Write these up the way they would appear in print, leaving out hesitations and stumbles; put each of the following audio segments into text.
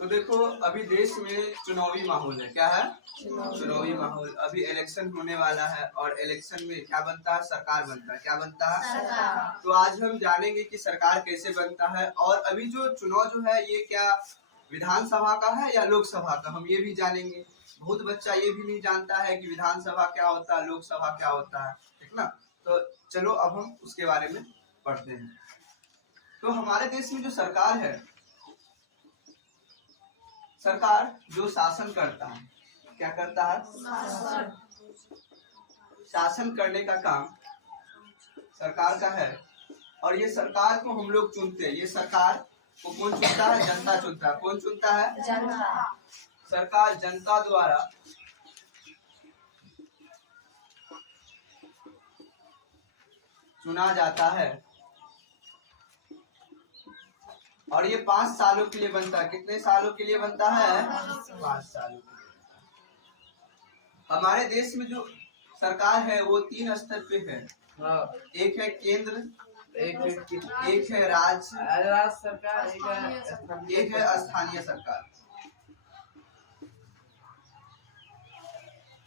तो देखो अभी देश में चुनावी माहौल है। क्या है? चुनावी माहौल। अभी इलेक्शन होने वाला है और इलेक्शन में क्या बनता है? सरकार बनता है। क्या बनता है? सरकार। तो आज हम जानेंगे कि सरकार कैसे बनता है। और अभी जो चुनाव जो है ये क्या विधानसभा का है या लोकसभा का, हम ये भी जानेंगे। बहुत बच्चा ये भी नहीं जानता है कि विधानसभा क्या होता है, लोकसभा क्या होता है, ठीक ना। तो चलो अब हम उसके बारे में पढ़ते हैं। तो हमारे देश में जो सरकार है, सरकार जो शासन करता है, क्या करता है? शासन करने का काम सरकार का है। और ये सरकार को हम लोग चुनते हैं। ये सरकार को कौन चुनता है? जनता चुनता है। कौन चुनता है? जनता। सरकार जनता द्वारा चुना जाता है और ये 5 सालों के लिए बनता है। कितने सालों के लिए बनता है? 5 सालों के लिए। हमारे देश में जो सरकार है वो 3 स्तर पे है। एक है केंद्र, एक है राज्य सरकार, एक है स्थानीय सरकार।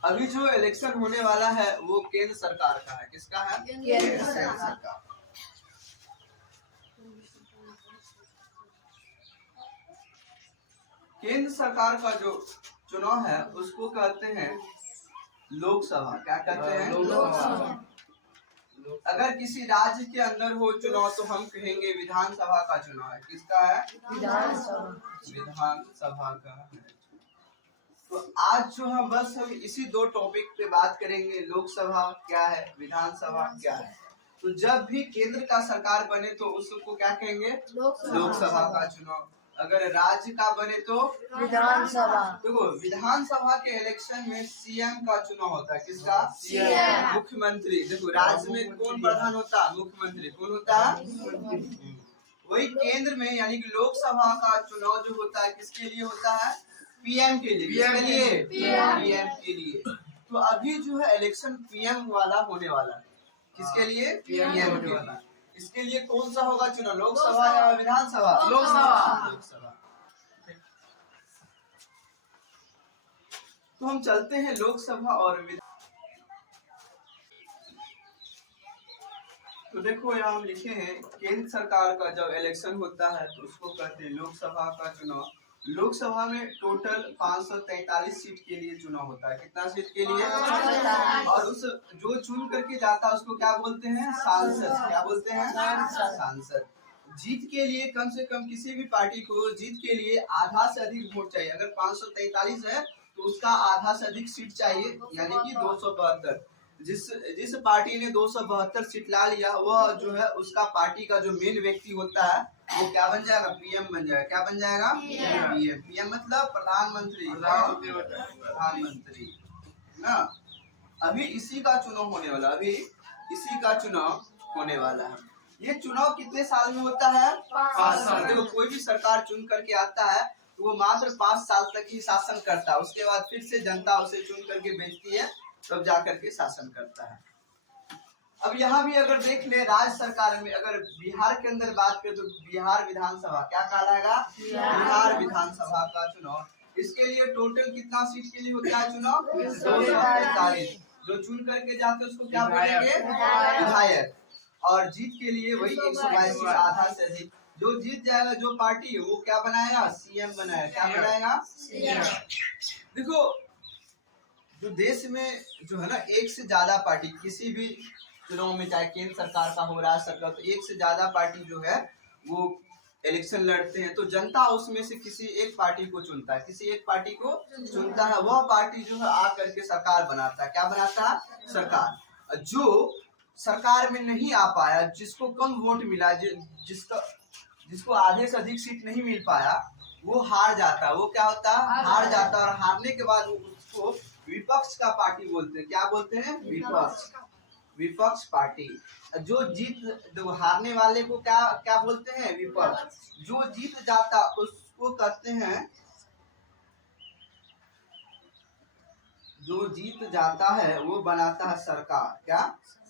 अभी जो इलेक्शन होने वाला है वो केंद्र सरकार का है। किसका है? केंद्र सरकार। केंद्र सरकार का जो चुनाव है उसको कहते हैं लोकसभा। क्या कहते हैं? लोकसभा। अगर किसी राज्य के अंदर हो चुनाव तो हम कहेंगे विधानसभा का चुनाव है। किसका है? विधानसभा का है। तो आज जो हम बस हम इसी 2 टॉपिक पे बात करेंगे, लोकसभा क्या है, विधानसभा क्या है। तो जब भी केंद्र का सरकार बने तो उसको क्या कहेंगे? लोकसभा का चुनाव। अगर राज्य का बने तो विधानसभा। देखो विधानसभा के इलेक्शन में सीएम का चुनाव होता है। किसका? सीएम, मुख्यमंत्री। देखो राज्य में कौन प्रधान होता है? मुख्यमंत्री। कौन होता है? वही केंद्र में यानी कि लोकसभा का चुनाव जो होता है किसके लिए होता है? पीएम के लिए। किसके लिए? पीएम के लिए। तो अभी जो है इलेक्शन पीएम वाला होने वाला है। किसके लिए? पीएम के लिए। इसके लिए कौन सा होगा चुनाव? लोकसभा या विधानसभा? लोकसभा। तो हम चलते हैं लोकसभा और तो देखो यहाँ हम लिखे हैं केंद्र सरकार का जब इलेक्शन होता है तो उसको कहते हैं लोकसभा का चुनाव। लोकसभा में टोटल 543 सीट के लिए चुनाव होता है। कितना सीट के लिए? और उस जो चुन करके जाता है उसको क्या बोलते हैं? सांसद। क्या बोलते हैं? सांसद। जीत के लिए कम से कम किसी भी पार्टी को जीत के लिए आधा से अधिक वोट चाहिए। अगर 543 है तो उसका आधा से अधिक सीट चाहिए, यानी कि 272। जिस पार्टी ने 272 सीट ला लिया वह जो है उसका पार्टी का जो मेन व्यक्ति होता है वो क्या बन जाएगा? पीएम बन जाएगा। क्या बन जाएगा? पीएम। पीएम मतलब प्रधानमंत्री। प्रधानमंत्री ना। अभी इसी का चुनाव होने वाला। अभी इसी का चुनाव होने वाला है। ये चुनाव कितने साल में होता है? 5 साल। देखो कोई भी सरकार चुन करके आता है तो वो मात्र 5 साल तक ही शासन करता है। उसके बाद फिर से जनता उसे चुन करके भेजती है, तब जाकर के शासन करता है। अब यहाँ भी अगर देख ले राज्य सरकार में, अगर बिहार के अंदर बात करें तो बिहार विधानसभा क्या कहलाएगा? बिहार विधानसभा का चुनाव। इसके लिए टोटल कितना सीट के लिए होता है चुनाव? 245। जो चुन करके जाते हैं उसको क्या बोलेंगे? विधायक। और जीत के लिए वही 122, आधा से अधिक। जो जीत जाएगा जो पार्टी वो क्या बनाएगा? सीएम बनाएगा। क्या बनाएगा? सीएम। देखो जो देश में जो है ना एक से ज्यादा पार्टी किसी भी चुनाव में, चाहे केंद्र सरकार का हो, राज्य सरकार, तो एक से ज्यादा पार्टी जो है वो इलेक्शन लड़ते हैं तो जनता उसमें से किसी एक पार्टी को चुनता है। किसी एक पार्टी को चुनता है, वह पार्टी जो है आकर के सरकार बनाता है। क्या बनाता है? सरकार। जो सरकार में नहीं आ पाया, जिसको कम वोट मिला, जिसको आधे से अधिक सीट नहीं मिल पाया, वो हार जाता है। वो क्या होता है? हार जाता है। और हारने के बाद उसको विपक्ष का पार्टी बोलते हैं। क्या बोलते हैं? विपक्ष। विपक्ष पार्टी। जो जीत हारने वाले को क्या क्या बोलते हैं? विपक्ष। जो जीत जाता उसको कहते हैं, जो जीत जाता है वो बनाता है सरकार। क्या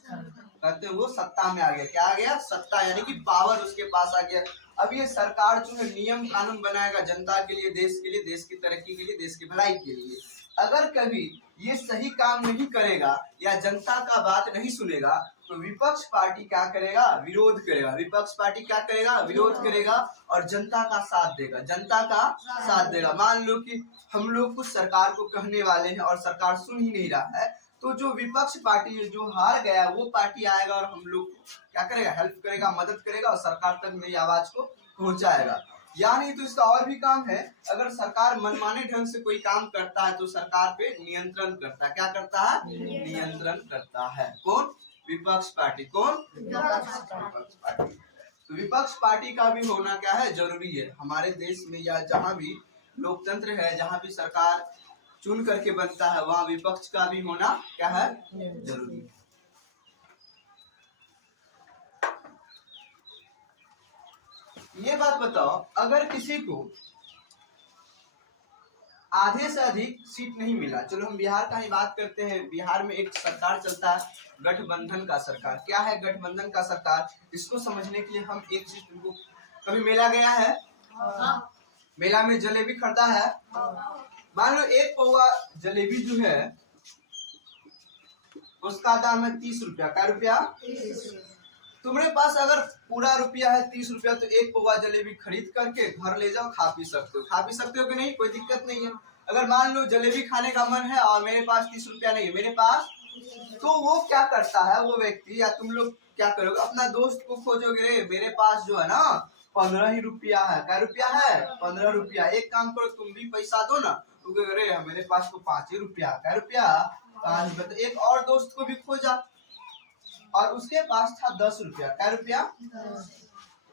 कहते हैं? वो सत्ता में आ गया। क्या आ गया? सत्ता, यानी कि पावर उसके पास आ गया। अब ये सरकार जो है नियम कानून बनाएगा जनता के लिए, देश की तरक्की के लिए, देश की भलाई के लिए। अगर कभी ये सही काम नहीं करेगा या जनता का बात नहीं सुनेगा तो विपक्ष पार्टी क्या करेगा? विरोध करेगा। विपक्ष पार्टी क्या करेगा? विरोध करेगा और जनता का साथ देगा, जनता का साथ देगा। मान लो कि हम लोग कुछ सरकार को कहने वाले हैं और सरकार सुन ही नहीं रहा है, तो जो विपक्ष पार्टी है, जो हार गया, वो पार्टी आएगा और हम लोग क्या करेगा? हेल्प करेगा, मदद करेगा और सरकार तक मेरी आवाज को पहुंचाएगा। या नहीं तो इसका और भी काम है, अगर सरकार मनमाने ढंग से कोई काम करता है तो सरकार पे नियंत्रण करता है। क्या करता है? नियंत्रण करता है। कौन? विपक्ष पार्टी। कौन? विपक्ष पार्टी। तो विपक्ष पार्टी का भी होना क्या है? जरूरी है हमारे देश में, या जहाँ भी लोकतंत्र है, जहाँ भी सरकार चुन करके बनता है, वहाँ विपक्ष का भी होना क्या है? जरूरी है। ये बात बताओ, अगर किसी को आधे से अधिक सीट नहीं मिला, चलो हम बिहार का ही बात करते हैं। बिहार में एक सरकार चलता है, गठबंधन का सरकार। क्या है गठबंधन का सरकार? इसको समझने के लिए हम एक चीज तुमको, कभी मेला गया है? मेला में जलेबी खरीदा है? मान लो एक पौवा जलेबी जो है उसका दाम है 30 रुपया। क्या रुपया? तुम्हारे पास अगर पूरा रुपया है 30 रुपया, तो एक पौवा जलेबी खरीद करके घर ले जाओ, खा पी सकते हो। खा पी सकते हो कि नहीं? कोई दिक्कत नहीं है। अगर मान लो जलेबी खाने का मन है और मेरे पास 30 रुपया नहीं है, मेरे पास, तो वो क्या करता है, वो व्यक्ति या तुम लोग क्या करोगे? अपना दोस्त को खोजोगे, रे मेरे पास जो है ना 15 ही रुपया है। क्या रुपया है? 15 रुपया। एक काम करो, तुम भी पैसा दो ना। तो रे मेरे पास तो 5 ही रुपया। क्या रुपया? 5 रुपया। तो एक और दोस्त को भी खोजा और उसके पास था 10 रुपया। क्या रुपया?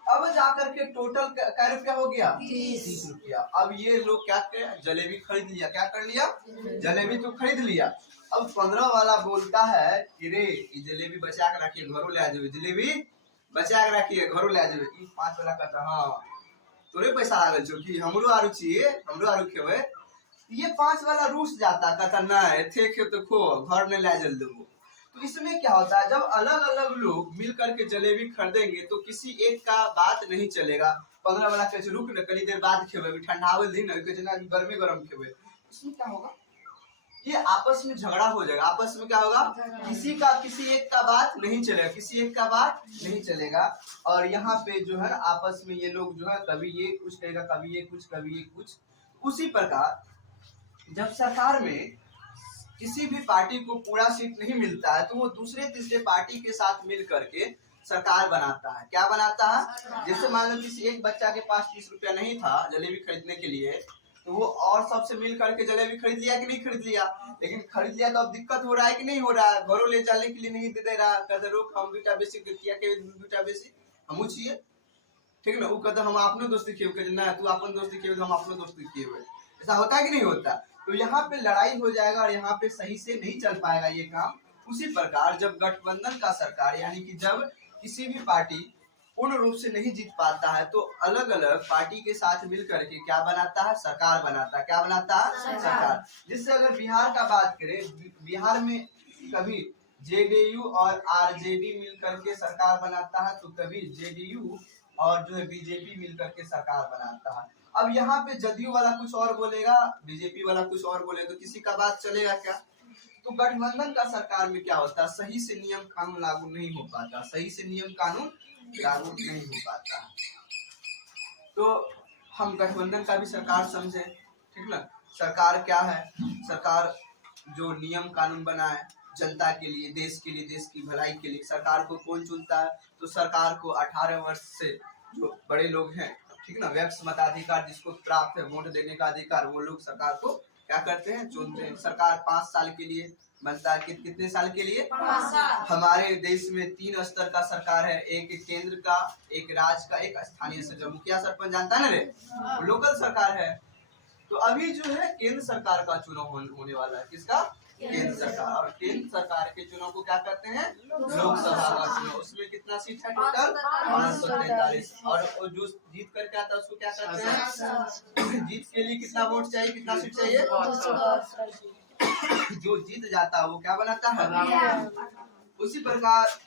अब जाकर के टोटल क्या रुपया हो गया? 30 रुपया। अब ये लोग क्या करे? जलेबी खरीद लिया। क्या कर लिया? जलेबी तो खरीद लिया। अब 15 वाला बोलता है कि रे ये जलेबी बचा के रखिए, घरों ले आ जाओ, जलेबी बचा के रखिए, घरों ले आ जाओ। 5 वाला कहता हाँ तोरे पैसा लागल छो कि हमरो आरु चाहिए, हमरो आरु खेबे। ये 5 वाला रूस जाता, कहता ना थे खे तो खो, घर में ले जल देबो। तो इसमें क्या होता है, जब अलग अलग लोग मिल करके जलेबी खरीदेंगे तो किसी एक का बात नहीं चलेगा। 15 वाला कहे रुक न कनी देर बाद खेबे, ठंडावल दिन गर्मे गरम खेबे। इसमें क्या होगा? ये आपस में झगड़ा हो जाएगा। आपस में क्या होगा? किसी एक का बात नहीं चलेगा, किसी एक का बात नहीं चलेगा। और यहाँ पे जो है आपस में ये लोग जो है कभी ये कुछ कहेगा, कभी ये कुछ, कभी ये कुछ। उसी प्रकार जब सरकार में किसी भी पार्टी को पूरा सीट नहीं मिलता है तो वो दूसरे तीसरे पार्टी के साथ मिल करके सरकार बनाता है। क्या बनाता है? जैसे मान लो किसी एक बच्चा के पास 30 रुपया नहीं था जलेबी खरीदने के लिए, तो वो और सबसे मिल करके जलेबी खरीद लिया कि नहीं खरीद लिया? लेकिन खरीद लिया तो अब दिक्कत हो रहा है कि नहीं हो रहा है? घरों ले जाने के लिए नहीं दे रहा, कहते रोक हम दूटा बेसी किया के दूटा बेसी हमू चाहिए, ठीक ना? वो कहते हम अपनो दोस्ती किए ना, तू अपन दोस्ती किए हम अपनो दोस्ती किए हुए। ऐसा होता है कि नहीं होता? तो यहाँ पे लड़ाई हो जाएगा और यहाँ पे सही से नहीं चल पाएगा ये काम। उसी प्रकार जब गठबंधन का सरकार, यानी कि जब किसी भी पार्टी पूर्ण रूप से नहीं जीत पाता है तो अलग अलग पार्टी के साथ मिल करके क्या बनाता है? सरकार बनाता है। क्या बनाता है? सरकार। जिससे अगर बिहार का बात करें, बिहार में कभी जेडीयू और आरजेडी मिल करके सरकार बनाता है, तो कभी जेडीयू और जो है बीजेपी मिल करके सरकार बनाता है। अब यहाँ पे जदयू वाला कुछ और बोलेगा, बीजेपी वाला कुछ और बोलेगा, तो किसी का बात चलेगा क्या? तो गठबंधन का सरकार में क्या होता है? सही से नियम कानून लागू नहीं हो पाता, सही से नियम कानून लागू नहीं हो पाता। तो हम गठबंधन का भी सरकार समझे, ठीक ना? सरकार क्या है? सरकार जो नियम कानून बनाए जनता के लिए, देश के लिए, देश की भलाई के लिए। सरकार को कौन चुनता है? तो सरकार को 18 वर्ष से जो बड़े लोग हैं, ठीक ना, व्यक्ति मताधिकार जिसको प्राप्त है, वोट देने का अधिकार, वो लोग सरकार को क्या करते हैं? चुनते हैं। सरकार 5 साल के लिए बनता है। कितने साल के लिए? 5 साल। हमारे देश में 3 स्तर का सरकार है, एक केंद्र का, एक राज्य का, एक स्थानीय स्तर। मुखिया सरपंच जानता है ना रे, लोकल सरकार है। तो अभी जो है केंद्र सरकार का चुनाव होने वाला है। किसका? केंद्र सरकार। और केंद्र सरकार के चुनाव को क्या करते हैं? लोकसभा का चुनाव। उसमें कितना सीट है टोटल? 543। और जो जीत करके आता है उसको क्या करते हैं? जीत के लिए कितना वोट चाहिए, कितना सीट चाहिए? जो जीत जाता है वो क्या बनाता है? उसी प्रकार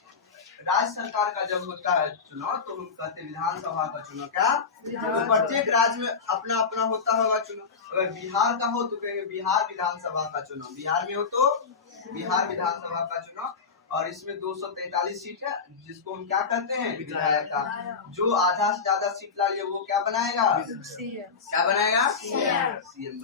राज्य सरकार का जब होता है चुनाव तो हम कहते हैं विधानसभा का चुनाव। क्या? तो प्रत्येक राज्य में अपना अपना होता होगा चुनाव। अगर बिहार का हो तो कहेंगे बिहार विधानसभा का चुनाव, बिहार में हो तो बिहार विधानसभा का चुनाव। और इसमें 243 सीट है, जिसको हम क्या कहते हैं? विधायक का। जो आधा से ज्यादा सीट ला लिया वो क्या बनाएगा? क्या बनाएगा? सीएम।